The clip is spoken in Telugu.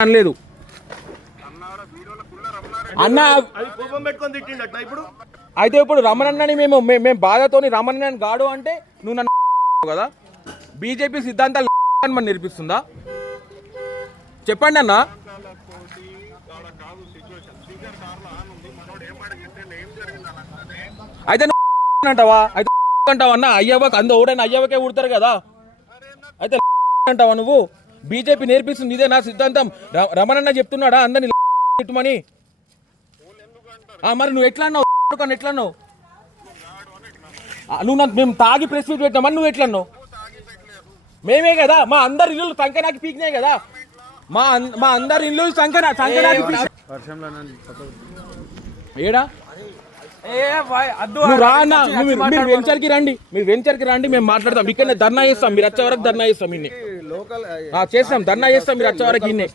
అనలేదు అన్న. అయితే ఇప్పుడు రమణన్నని మేము బాధతోని రమణన్నని గాడు అంటే నువ్వు నన్ను కదా బీజేపీ సిద్ధాంతాలు మనం నేర్పిస్తుందా చెప్పండి అన్న. అయితే అంటావా అయితే అంటావా అన్న అయ్యవకి ఓడైనా అయ్యవకే ఊడతారు కదా అయితే అంటావా నువ్వు బీజేపీ నేర్పిస్తుంది ఇదే నా సిద్ధాంతం రమణన్న చెప్తున్నాడా అందరిని తిట్టుమని మరి నువ్వు ఎట్లా అన్నావు ఎట్లా అన్నావు నువ్వు మేము తాగి ప్రెస్ మీట్ పెట్టామని నువ్వు ఎట్లా అన్నావు మేమే కదా మా అందరి ఇల్లు సంకనాకి పీకినాయి కదా మా అందరి ఇల్లు సంకనాకి ఏడా రా అన్న మీరు వెంచర్కి రండి మేము మాట్లాడతాం ఇక్కడ ధర్నా చేస్తాం మీరు వచ్చే వరకు ధర్నా చేస్తాం ఇన్ని చేస్తాం ధర్నా చేస్తాం మీరు వచ్చే వరకు ఇన్నే